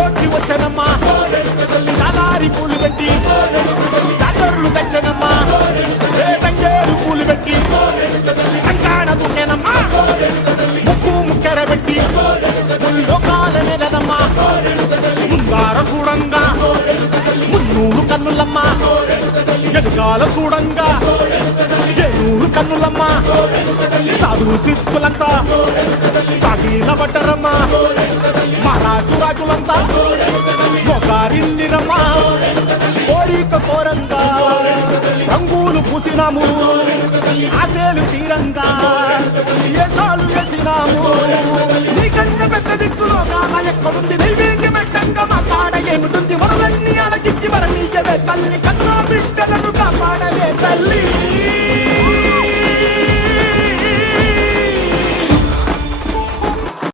ఊళ్ళోకి వచ్చనమ్మా నాదారి పూలు పెట్టి జాతరలు తెచ్చనమ్మా తంగేరు పూలు పెట్టి కంకాణ దున్నేనమ్మా ముక్కు ముక్కెర పెట్టి ముల్లోకాల నెలనమ్మా ముందార చూడంగా మున్నూరు కన్నులమ్మా ఎదుగాల చూడంగా ఏనూరు కన్నులమ్మా సాధువు శిస్తులంతా సాగిన పడ్డరమ్మా మహారాజు రాజులంతా మొగారిల్లిరమ్మా కోరిక కోరంగా రంగులు పూసినాము ఆశలు తీరంగా ఏసాలు వేసినాము నీకన్నా పెద్ద దిక్కులో కాల ఎక్కడుంది నైవేద్యం పెట్టంగా మా కాడ ఏమిటుంది మనలన్నీ అలకిచ్చి మరణీయమే తల్లి